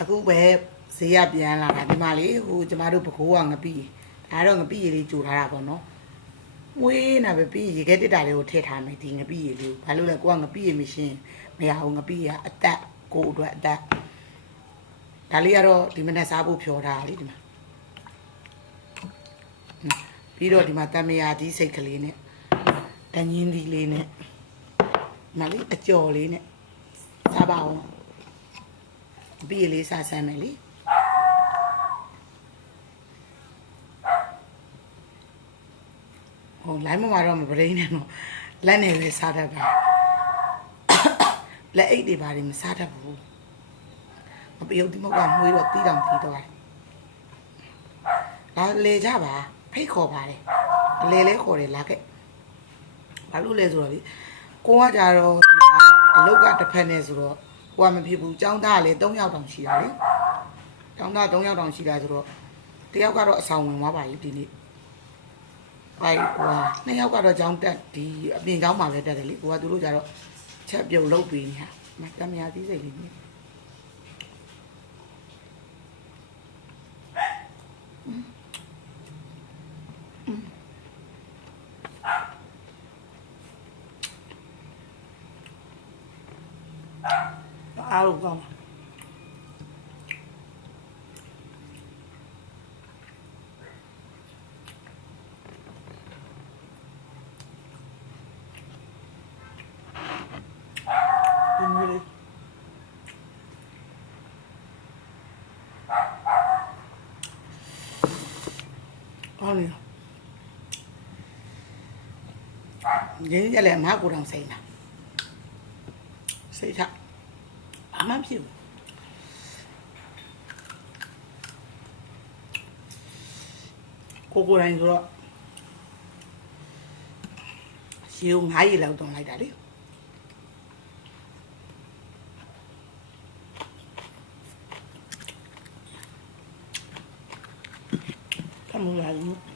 အခုပဲဈေးရပြန်လာတာဒီမှာလေဟိုကျမတို့ပကိုးကငပိဒါတော့ငပိရေလေးကြိုထားတာပေါ့နော်မွေးနာပဲပြီးရေခဲတစ်တာလေးကိုထည့်ထားမယ်ဒီငပိရေလေးကိုဘာလို့လဲကိုကငပိရေမရှင်းမရဘူးငပိရေကအသက်ကိုအတွက်အသက်ဒါလေးကတော့ဒီမနက်စားဖို့ဖြောထားတာလေဒီမှာပြီးတော့ဒီမှာတမယာကြီးစိတ်ကလေးနဲ့တန်ရင်ဒီလေးနဲ့မလေးအကျော်လေးနဲ့စားပါအောင်ပြီးရလေးစားစမ်းမယ်လေဟိုလိုင်းမတော့မပရင်းနဲ့တော့လက်နဲ့ပဲစားတတ်တာလက်အိတ်တွေပါတယ်မစားတတ်ဘူးမပြုတ်ဒီမဟုတ်ကမွေးတော့တီးတောင်တီးတော့လာလေကြပါဖိတ်ခေါ်ပါတယ်အလေလဲခေါ်တယ်လာခဲ့ဘာလို့လဲဆိုတော့လေကိုကကြတော့အလုတ်ကတစ်ဖက်နဲ့ဆိုတော့ကိုကမဖြစ်ဘူးចောင်းသားကလည်း3ယောက်တောင်ရှိတာလေចောင်းသား3ယောက်တောင်ရှိတာဆိုတော့တယောက်ကတော့အဆောင်ဝင်သွားပါပြီဒီနေ့ဟို2ယောက်ကတော့ចောင်းတက်ဒီအပြင်ចောင်းမှာလည်းတက်တယ်လေကိုကသူတို့ကြတော့ချက်ပြုတ်လုပ်ပြီးညာမတမရသေးစိတ်လေးနေအားလုံးကောင်းဟုတ်လေရင်းကြလေအမကိုတောင်စိတ်နာစိတ်ထအမှန်ဖြစ်ဘူးကိုယ်တိုင်ဆိုတော့ရေကို9ရေလောက်တုံးလိုက်တာလေကမူလာဘူး